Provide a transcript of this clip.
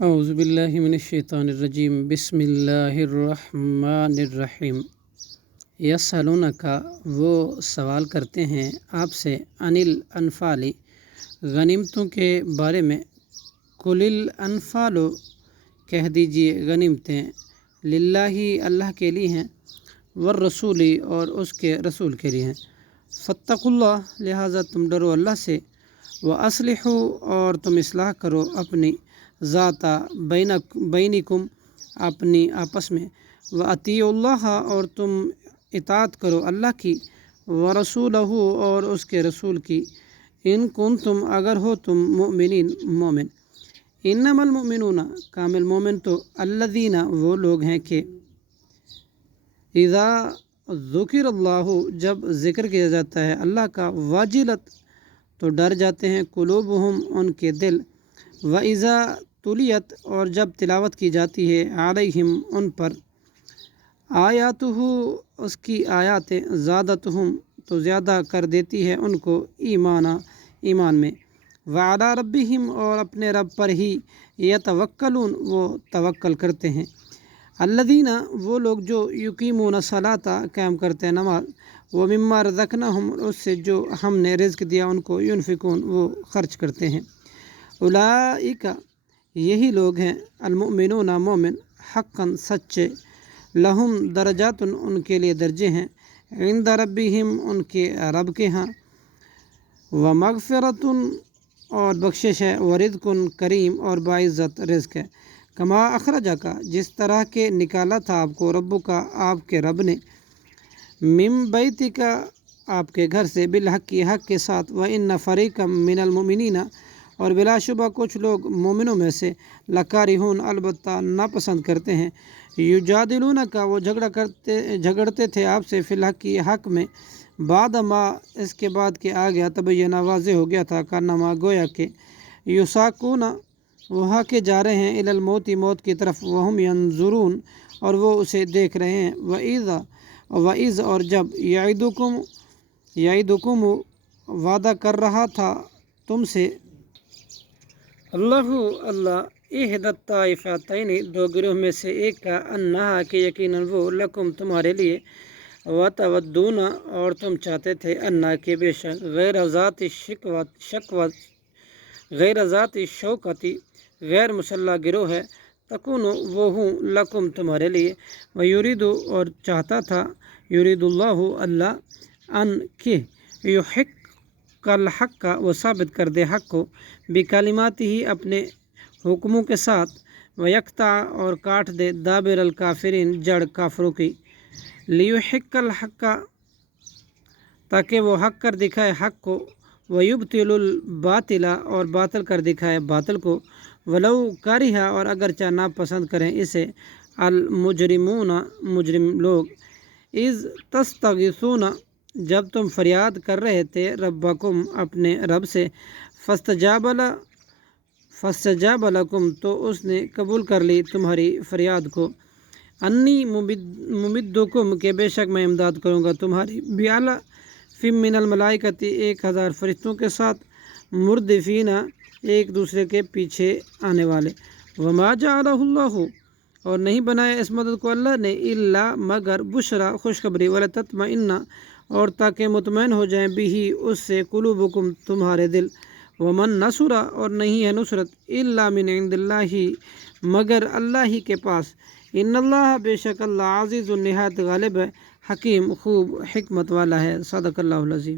اعوذ باللہ من الشیطان الرجیم بسم اللہ الرحمن الرحیم۔ یسألونک، وہ سوال کرتے ہیں آپ سے، عن الانفال، غنیمتوں کے بارے میں۔ قل الانفال، کہہ دیجئے غنیمتیں للہ، اللہ کے لیے ہیں، والرسول، اور اس کے رسول کے لیے ہیں۔ فاتقوا اللہ، لہٰذا تم ڈرو اللہ سے، واصلحوا، اور تم اصلاح کرو اپنی ذات بینکم، اپنی آپس میں، واطیعوا اللہ، اور تم اطاعت کرو اللہ کی، ورسولہ، اور اس کے رسول کی، ان کنتم، اگر ہو تم، مؤمنین، مومن۔ انما المؤمنون، کامل مومن تو الذین، وہ لوگ ہیں کہ اذا ذکر اللہ، جب ذکر کیا جاتا ہے اللہ کا، واجلت، تو ڈر جاتے ہیں، قلوبہم، ان کے دل، واذا تلیت، اور جب تلاوت کی جاتی ہے، علیہم، ان پر، آیاتہ، اس کی آیاتیں، زادتہم، تو زیادہ کر دیتی ہے ان کو، ایمان میں، وعلی ربہم، اور اپنے رب پر ہی، یتوکلون، وہ توکل کرتے ہیں۔ الذین، وہ لوگ جو یقیمون الصلاۃ، قائم کرتے ہیں نماز، ومما رزقناہم، اس سے جو ہم نے رزق دیا ان کو، ینفقون، وہ خرچ کرتے ہیں۔ اولئک، یہی لوگ ہیں، المؤمنون، مومن، حقا، سچے، لہم درجات، ان کے لیے درجے ہیں، عند ربہم، ان کے رب کے ہاں، ومغفرۃ، اور بخشش ہے، ورزق کریم، اور باعزت رزق ہے۔ کما اخرجک، جس طرح کہ نکالا تھا آپ کو، ربک، آپ کے رب نے، من بیتک، آپ کے گھر سے، بالحق، حق کے ساتھ، وان فریقا من المؤمنین، اور بلا شبہ کچھ لوگ مومنوں میں سے، لکارہون، البتہ ناپسند کرتے ہیں، یجادلونک، وہ جھگڑتے تھے آپ سے، فی الحق، حق میں، بعد ما، اس کے بعد کہ آ گیا، تبین، واضح ہو گیا تھا، کانما، گویا کہ، یساقون، وہ ہاکے جا رہے ہیں، الی الموت، موت کی طرف، وہم ینظرون، اور وہ اسے دیکھ رہے ہیں، وَإِذْ، اور جب، یعدکم، وعدہ کر رہا تھا تم سے، اللہ، احدی الطائفتین، دو گروہ میں سے ایک کا، انہا، کہ یقیناً وہ، لکم، تمہارے لیے، وتودون، اور تم چاہتے تھے، انہا، کہ بے شک، غیر ذات شوکتی، غیر مسلح گروہ ہے، تکون، وہ ہوں، لکم، تمہارے لیے، ویرید، اور چاہتا تھا، یرید اللہ، اللہ، ان، کہ، یحق الحق، وہ ثابت کر دے حق کو، بکلمات ہی، اپنے حکموں کے ساتھ، ویقطع، اور کاٹ دے، دابر الکافرین، جڑ کافروں کی، لیحق الحق، تاکہ وہ حق کر دکھائے حق کو، ویبطل الباطل، اور باطل کر دکھائے باطل کو، ولو کارہ، اور اگرچہ ناپسند کریں اسے، المجرمون، مجرم لوگ، اذ تستغیثون، جب تم فریاد کر رہے تھے، ربکم، اپنے رب سے، فاستجاب لکم، تو اس نے قبول کر لی تمہاری فریاد کو، انی ممدکم، کہ بے شک میں امداد کروں گا تمہاری، بآلاف من الملائکۃ، 1000 فرشتوں کے ساتھ، مردفین، ایک دوسرے کے پیچھے آنے والے، وما جعلہ اللہ، اور نہیں بنایا اس مدد کو اللہ نے، الا، مگر، بشرا، خوشخبری، ولتطمئن، اور تاکہ مطمئن ہو جائیں، بھی، اس سے، قلوبکم، تمہارے دل، ومن نصر، اور نہیں ہے نصرت، الا من عند اللہ، مگر اللہ ہی کے پاس، ان اللہ، بے شک اللہ، عزیز، نہایت غالب ہے، حکیم، خوب حکمت والا ہے۔ صدق اللہ العظیم۔